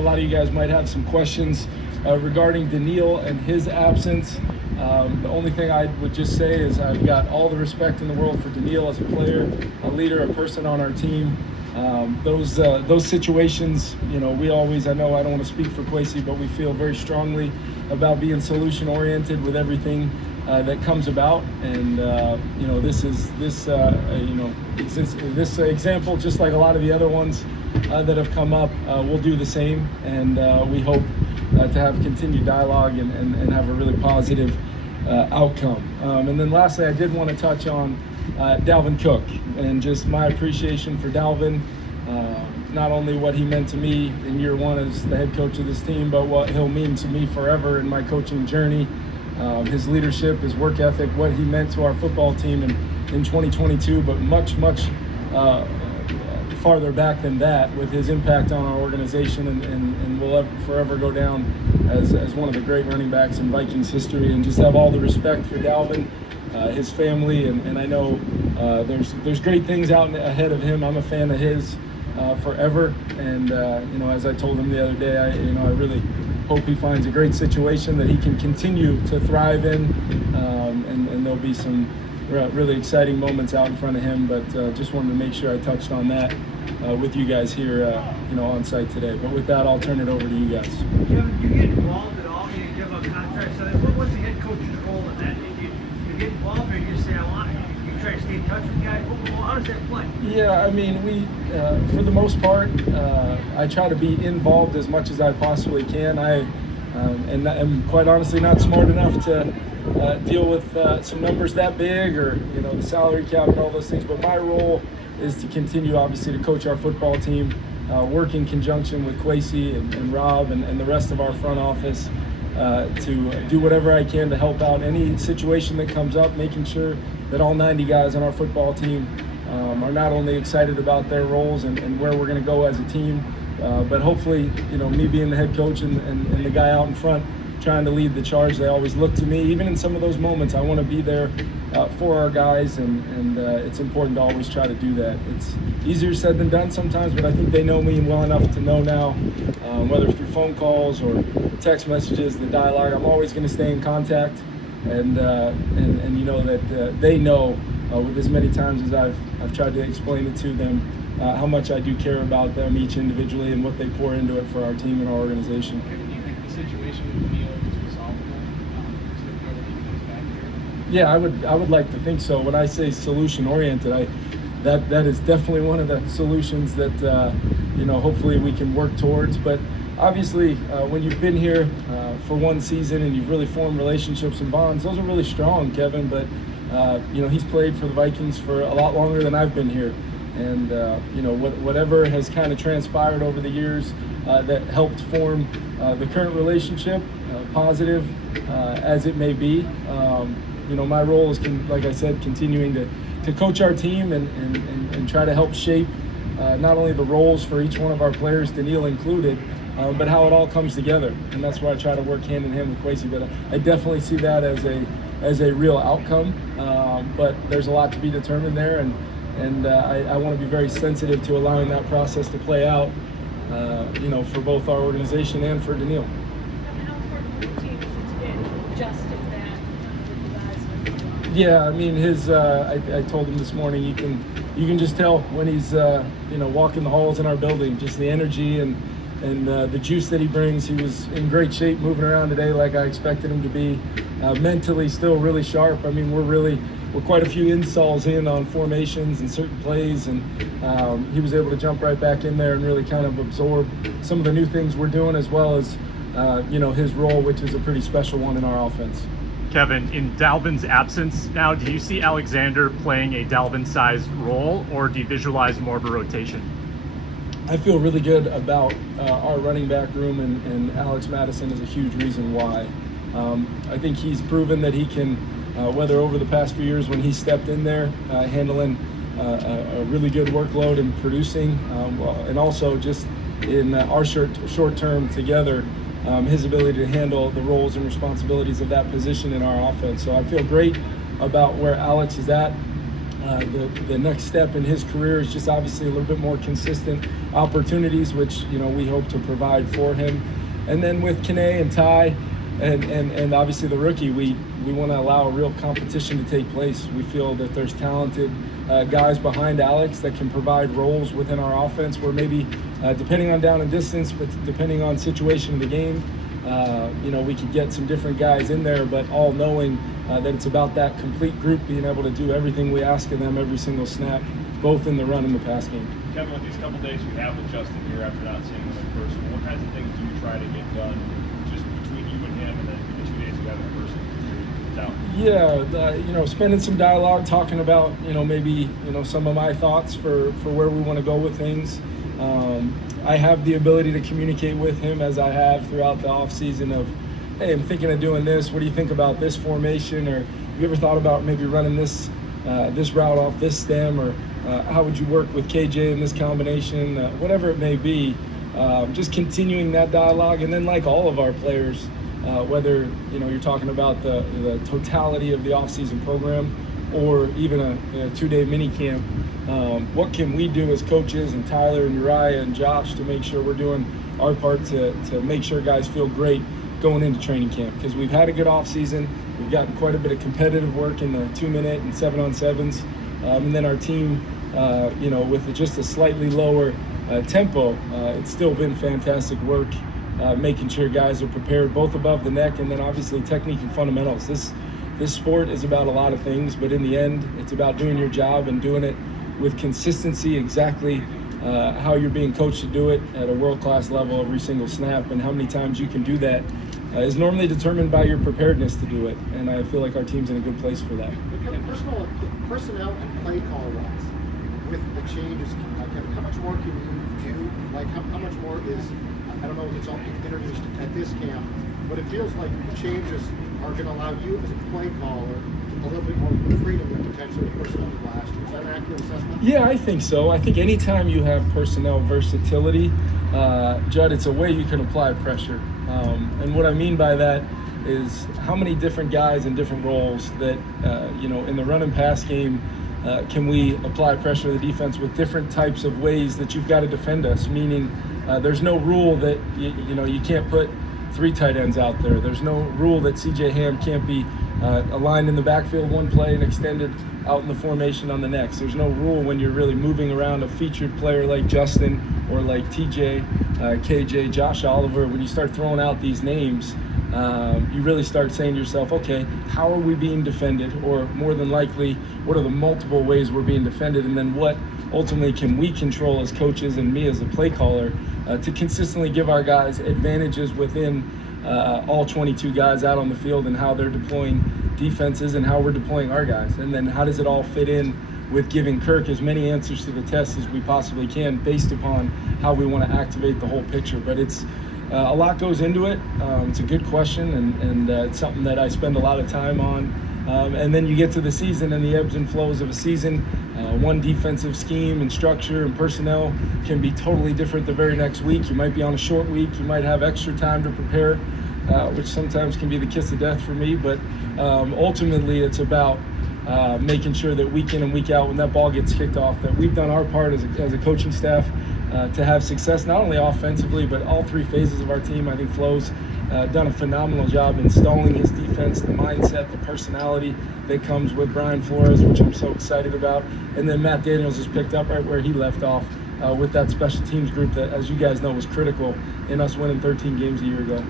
A lot of you guys might have some questions regarding Danielle and his absence. The only thing I would just say is I've got all the respect in the world for Danielle as a player, a leader, a person on our team. Those situations, we always, I know I don't want to speak for Kwesi, but we feel very strongly about being solution oriented with everything that comes about. And this example, just like a lot of the other ones that have come up, we'll do the same, and we hope to have continued dialogue and have a really positive outcome. And then lastly, I did want to touch on Dalvin Cook and just my appreciation for Dalvin, not only what he meant to me in year one as the head coach of this team, but what he'll mean to me forever in my coaching journey. His leadership, his work ethic, what he meant to our football team in 2022, but much farther back than that, with his impact on our organization, and will forever go down as one of the great running backs in Vikings history. And just have all the respect for Dalvin, his family, and I know there's great things out ahead of him. I'm a fan of his forever, and as I told him the other day, I really hope he finds a great situation that he can continue to thrive in, and there'll be some really exciting moments out in front of him. But just wanted to make sure I touched on that with you guys here, on site today. But with that, I'll turn it over to you guys. Kevin, you get involved at all? You give a contract? So what's the head coach's role in that? You get involved, or you just say, I want it? You try to stay in touch with guys? How does that play? Yeah, I mean, we, for the most part, I try to be involved as much as I possibly can. And I'm quite honestly not smart enough to deal with some numbers that big, or the salary cap and all those things. But my role is to continue, obviously, to coach our football team, work in conjunction with Kwesi and Rob and the rest of our front office to do whatever I can to help out any situation that comes up, making sure that all 90 guys on our football team are not only excited about their roles and where we're going to go as a team, but hopefully, me being the head coach and the guy out in front trying to lead the charge, they always look to me. Even in some of those moments, I want to be there for our guys, and it's important to always try to do that. It's easier said than done sometimes, but I think they know me well enough to know now, whether through phone calls or text messages, the dialogue, I'm always going to stay in contact, and that they know with as many times as I've tried to explain it to them, how much I do care about them each individually and what they pour into it for our team and our organization. Do you think the situation with Neil is resolvable whether he comes back here? Yeah, I would like to think so. When I say solution oriented, that is definitely one of the solutions that hopefully we can work towards. But obviously, when you've been here for one season and you've really formed relationships and bonds, those are really strong, Kevin. But he's played for the Vikings for a lot longer than I've been here. And whatever has kind of transpired over the years that helped form the current relationship, positive as it may be, my role is, like I said, continuing to coach our team and try to help shape not only the roles for each one of our players, Danielle included, but how it all comes together. And that's where I try to work hand in hand with Kwesi. But I definitely see that as a real outcome. But there's a lot to be determined there, and I want to be very sensitive to allowing that process to play out, for both our organization and for Danielle. And how important for the team is it to get Justin back with you guys? Yeah, I mean, I told him this morning, you can just tell when he's walking the halls in our building, just the energy and the juice that he brings. He was in great shape moving around today, like I expected him to be. Mentally still really sharp. I mean, we're quite a few installs in on formations and certain plays, and he was able to jump right back in there and really kind of absorb some of the new things we're doing, as well as his role, which is a pretty special one in our offense. Kevin, in Dalvin's absence now, do you see Alexander playing a Dalvin-sized role, or do you visualize more of a rotation? I feel really good about our running back room, and Alex Madison is a huge reason why. I think he's proven that he can, whether over the past few years when he stepped in there, handling a really good workload and producing, and also just in our short term together, his ability to handle the roles and responsibilities of that position in our offense. So I feel great about where Alex is at. The next step in his career is just obviously a little bit more consistent opportunities, which we hope to provide for him. And then with Kene and Ty and obviously the rookie, we want to allow a real competition to take place. We feel that there's talented guys behind Alex that can provide roles within our offense where maybe depending on down and distance, but depending on situation of the game, we could get some different guys in there, but all knowing that it's about that complete group being able to do everything we ask of them every single snap, both in the run and the pass game. Kevin, with these couple days you have with Justin here after not seeing him in person, what kinds of things do you try to get done just between you and him and then the 2 days you have in person? Yeah, spending some dialogue, talking about, maybe, some of my thoughts for where we want to go with things. I have the ability to communicate with him as I have throughout the offseason of, hey, I'm thinking of doing this. What do you think about this formation? Or have you ever thought about maybe running this route off this stem? Or how would you work with KJ in this combination? Whatever it may be, just continuing that dialogue. And then like all of our players, whether you're talking about the totality of the offseason program or even a 2-day mini camp, what can we do as coaches and Tyler and Uriah and Josh to make sure we're doing our part to make sure guys feel great going into training camp? Because we've had a good offseason. We've gotten quite a bit of competitive work in the 2-minute and 7-on-7s. And then our team, with just a slightly lower tempo, it's still been fantastic work. Making sure guys are prepared both above the neck and then obviously technique and fundamentals. This sport is about a lot of things, but in the end, it's about doing your job and doing it with consistency, exactly how you're being coached to do it at a world-class level every single snap, and how many times you can do that is normally determined by your preparedness to do it, and I feel like our team's in a good place for that. Personnel and play call-wise, with the changes, how much more can you do? Like, how much more is, I don't know if it's all introduced at this camp, but it feels like the changes are going to allow you as a play caller a little bit more freedom than potentially personnel did last year. Is that an accurate assessment? Yeah, I think so. I think anytime you have personnel versatility, Judd, it's a way you can apply pressure. And what I mean by that is how many different guys in different roles that, in the run and pass game, can we apply pressure to the defense with different types of ways that you've got to defend us, meaning there's no rule that, you can't put 3 tight ends out there. There's no rule that CJ Ham can't be aligned in the backfield one play and extended out in the formation on the next. There's no rule when you're really moving around a featured player like Justin or like TJ, KJ, Josh Oliver. When you start throwing out these names, you really start saying to yourself, okay, how are we being defended? Or more than likely, what are the multiple ways we're being defended? And then what ultimately can we control as coaches and me as a play caller to consistently give our guys advantages within all 22 guys out on the field and how they're deploying defenses and how we're deploying our guys. And then how does it all fit in with giving Kirk as many answers to the test as we possibly can based upon how we want to activate the whole picture. But it's a lot goes into it. It's a good question, and it's something that I spend a lot of time on. And then you get to the season and the ebbs and flows of a season. One defensive scheme and structure and personnel can be totally different the very next week. You might be on a short week. You might have extra time to prepare, which sometimes can be the kiss of death for me. But ultimately, it's about making sure that week in and week out, when that ball gets kicked off, that we've done our part as a coaching staff to have success, not only offensively, but all 3 phases of our team. I think Flo's done a phenomenal job installing his defense, the mindset, the personality that comes with Brian Flores, which I'm so excited about. And then Matt Daniels has picked up right where he left off with that special teams group that, as you guys know, was critical in us winning 13 games a year ago.